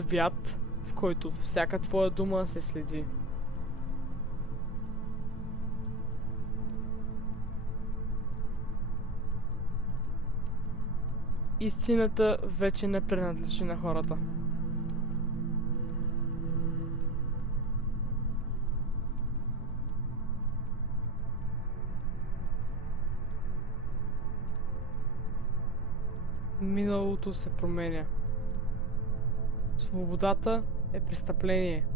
свят, в който всяка твоя дума се следи. Истината вече не принадлежи на хората. Миналото се променя. Свободата е престъпление.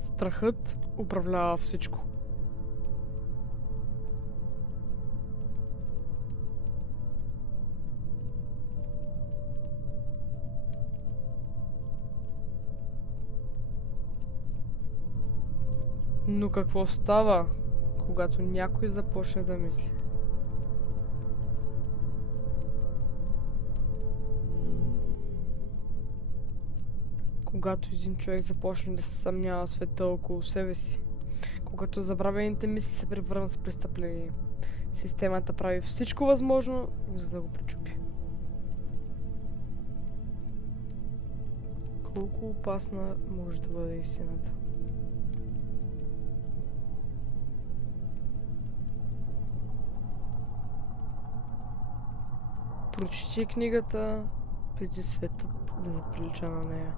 Страхът управлява всичко. Но какво става, когато някой започне да мисли? Когато един човек започне да се съмнява в света около себе си, когато забравените мисли се превърнат в престъпление, системата прави всичко възможно, за да го пречупи. Колко опасна може да бъде истината? Прочети книгата преди светът да заприлича на нея.